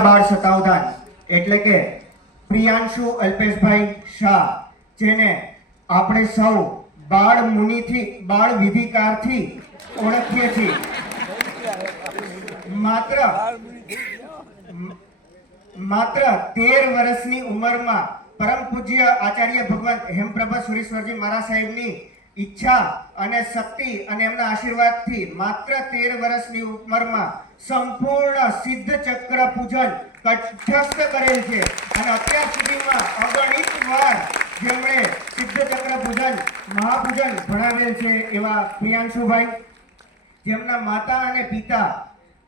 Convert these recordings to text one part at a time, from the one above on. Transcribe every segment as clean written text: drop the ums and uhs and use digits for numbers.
બાળ સતાવધાન એટલે કે પ્રિયાંશુ અલ્પેશભાઈ શાહ, જેને આપણે સૌ બાળ મુનિથી બાળ વિધિકારથી ઓળખીએ છીએ, માત્ર 13 વર્ષની ઉંમરમાં પરમ પૂજ્ય આચાર્ય ભગવાન હેમપ્રભા સુરેશ્વરજી મહારાજ સાહેબની ઈચ્છા અને શક્તિ અને એમના આશીર્વાદથી માત્ર 13 વર્ષની ઉંમરમાં સંપૂર્ણ સિદ્ધ ચક્ર પૂજન કંઠસ્થ કરેલ છે અને અત્યાર સુધીમાં અગણિત વાર જેમણે સિદ્ધ ચક્ર પૂજન મહાપૂજન ભણાવેલ છે એવા પ્રિયાંશુભાઈ, જેમના માતા અને પિતા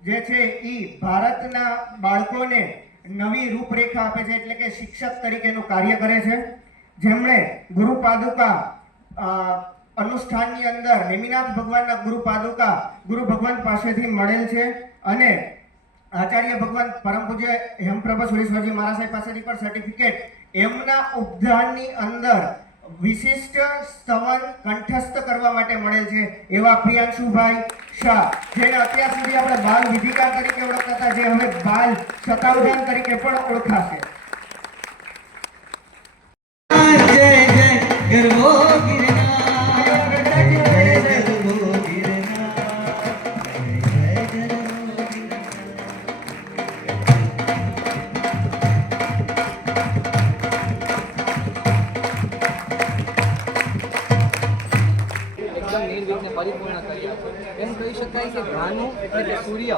જે છે એ ભારતના બાળકોને નવી રૂપરેખા આપે છે, એટલે કે શિક્ષક તરીકેનું કાર્ય કરે છે, જેમણે ગુરુ પાદુકા અનુષ્ઠાનની અંદર નેમિનાથ ભગવાનના ગુરુ પાદુકા ગુરુ ભગવાન પાસેથી મળેલ છે અને આચાર્ય ભગવાન પરમ પૂજ્ય હેમપ્રભા સુરેશ્વરજી મહારાજ સાહેબ પાસેથી પણ સર્ટિફિકેટ એમના ઉદ્યાનની અંદર વિશિષ્ટ સ્તવન કંઠસ્થ કરવા માટે મળેલ છે એવા પ્રિયાંશુભાઈ શાહ, જેને અત્યાર સુધી આપણે બાલ વિધિકાર તરીકે ઓળખતા હતા, જે હવે બાલ સતાવધાન તરીકે પણ ઓળખાશે. જય જય ગરવો પરિપૂર્ણ કરી આપો. એમ કહી શકાય કે ભાનુ એટલે કે સૂર્ય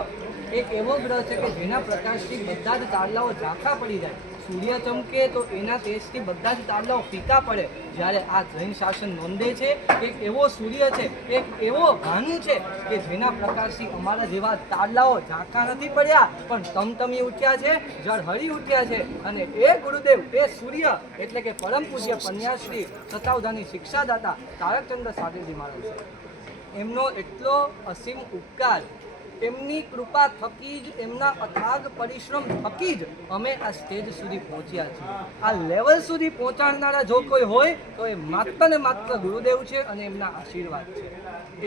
એક એવો ગ્રહ છે કે જેના પ્રકાશથી બધા જ તારલાઓ ઝાંખા પડી જાય. સૂર્ય ચમકે તો એના તેજથી બધા જ તારલાઓ ફીકા પડે. જ્યારે આ જૈન શાસન નોંધે છે એક એવો સૂર્ય છે, એક એવો ભાનુ છે કે જેના પ્રકાશથી અમારા જેવા તારલાઓ ઝાંખા નથી પડ્યા પણ તમતમી ઉઠ્યા છે, ઝળહળી ઉઠ્યા છે. અને એ ગુરુદેવ, એ સૂર્ય એટલે કે પરમ પૂજ્ય પન્યાશ્રી સતાવધાની શિક્ષાદાતા તારકચંદ્ર સાગરજી મહારાજ છે. એમનો એટલો અસીમ ઉપકાર, એમની કૃપા થકી જ, એમના અથાગ પરિશ્રમ થકી જ અમે આ સ્ટેજ સુધી પહોંચ્યા છીએ. આ લેવલ સુધી પહોંચાડનારા જો કોઈ હોય તો એ માત્ર ને માત્ર ગુરુદેવ છે અને એમના આશીર્વાદ છે.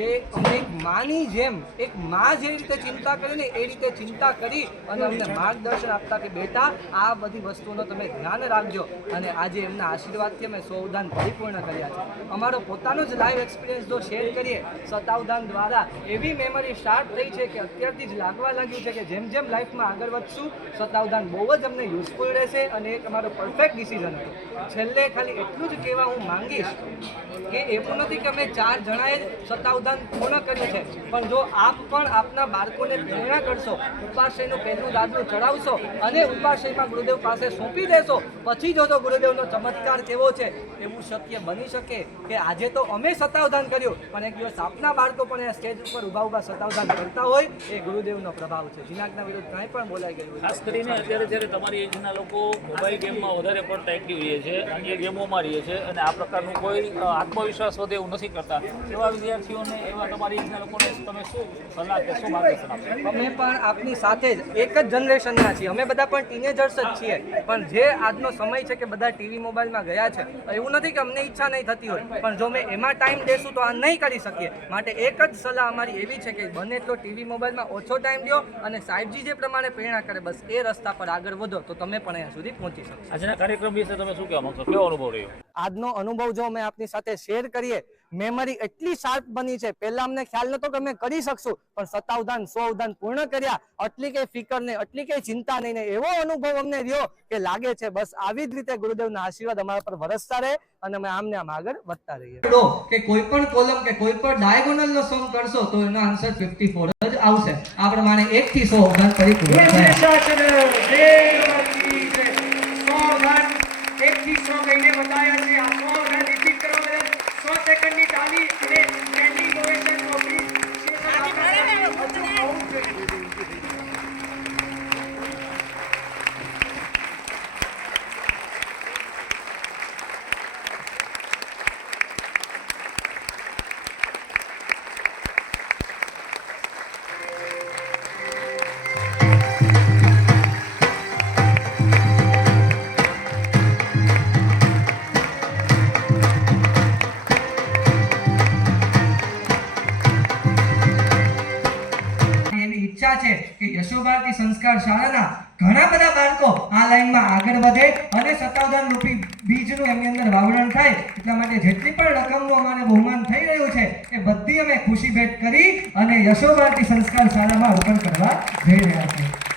એ અમે એક માની જેમ, એક મા જે રીતે ચિંતા કરીને એ રીતે ચિંતા કરી અને અમને માર્ગદર્શન આપતા કે બેટા આ બધી વસ્તુનો તમે ધ્યાન રાખજો. અને આજે એમના આશીર્વાદથી અમે સૌદાન પરિપૂર્ણ કર્યા છે. અમારો પોતાનો જ લાઈવ એક્સપિરિયન્સ જો શેર કરીએ, સતાવધાન દ્વારા એવી મેમરી સ્ટાર્ટ થઈ છે કે અત્યારથી જ લાગવા લાગ્યું છે કે જેમ જેમ લાઈફમાં આગળ વધશું સતાવધાન બહુ જ અમને યુઝફુલ રહેશે અને એક અમારો પરફેક્ટ ડિસિઝન હતો. છેલ્લે ખાલી એટલું જ કહેવા હું માંગીશ કે એવું નથી કે અમે 4 જણાએ સતાવધાન પૂર્ણ કર્યું છે, પણ જો આપ પણ આપના બાળકોને પ્રેરણા કરશો, ઉપાશ્રયનું પહેલું દાદલું ચડાવશો અને ઉપાશ્રયમાં ગુરુદેવ પાસે સોંપી દેશો, પછી જોજો ગુરુદેવનો ચમત્કાર કેવો છે. એવું શક્ય બની શકે કે આજે તો અમે સતાવધાન કર્યું પણ એક દિવસ આપના બાળકો પણ એ સ્ટેજ ઉપર ઊભા સતાવધાન કરતા હોય. એ ગુરુદેવનો પ્રભાવ છે. જીનાકના વિરુદ્ધ કાંઈ પણ બોલાઈ ગયું. ખાસ કરીને અત્યારે જ્યારે તમારી એજના લોકો મોબાઈલ ગેમમાં વધારે પડતા એક્ટિવ રહે છે, અન્ય ગેમોમાં રહે છે અને આ પ્રકારનું કોઈ આત્મવિશ્વાસ વધે એવું નથી કરતા, એવા વિદ્યાર્થીઓને, એવા તમારી એજના લોકોને તમે શું સલાહ કે શું માર્ગદર્શન આપશો? અમે પણ આપની સાથે જ એક જ જનરેશનના છીએ. અમે બધા પણ ટીનેજર્સ જ છીએ, પણ જે આજનો સમય છે કે બધા ટીવી મોબાઈલમાં ગયા છે. એવું નથી કે અમને ઈચ્છા નહીં થતી હોય, પણ જો અમે એમાં ટાઈમ દેશું તો આ નહીં કરી શકીએ. માટે એક જ સલાહ અમારી એવી છે કે બને તો ટીવી મોબાઈલમાં ઓછો ટાઈમ દો અને સાહેબજી જે પ્રમાણે પ્રેરણા કરે બસ એ રસ્તા પર આગળ વધો તો તમે પણ અહીંયા સુધી પહોંચી શકશો. આજના કાર્યક્રમ વિશે તમે શું કહેવા માંગશો? કેવો અનુભવ રહ્યો? આજનો અનુભવ જો અમે આપની સાથે શેર કરીએ, મેમરી એટલી શાર્પ બની છે. પહેલા અમને ખ્યાલ નતો કે અમે કરી શકશું, પણ સતાવધાન 100 ઉદાન પૂર્ણ કર્યા. આટલી કઈ ફિકર નહીં, આટલી કઈ ચિંતા નહીં, એવો અનુભવ અમને રહ્યો કે લાગે છે બસ આવી જ રીતે ગુરુદેવના આશીર્વાદ અમારા પર વરસતા રહે અને અમે આમને આમ આગળ વધતા રહીએ. કે કોઈ પણ કોલમ કે કોઈ પણ ડાયગોનલ નો સમ કરશો તો એનો આન્સર 54 જ આવશે. આ પ્રમાણે 1 થી 100 ઉદાન પરિપૂર્ણ થાય. 1 થી 100 કહીને બતાવ્યા છે. આ 100 રન રિપીટ કરવા બદલ 100 સેકન્ડની તાલી અને સ્ટેન્ડિંગ ઓવેશન ટ્રોફી. ઈચ્છા છે કે યશોભારતી સંસ્કાર શાળાના ઘણા બધા બાળકો આ લાઈનમાં આગળ વધે અને સત્તાવધાન રૂપી બીજનું એમની અંદર વાવરણ થાય. એટલા માટે જેટલી પણ રકમનું અમારે બહુમાન થઈ રહ્યું છે એ બધી અમે ખુશી ભેટ કરી અને યશોભારતી સંસ્કાર શાળામાં અર્પણ કરવા જઈ રહ્યા છીએ.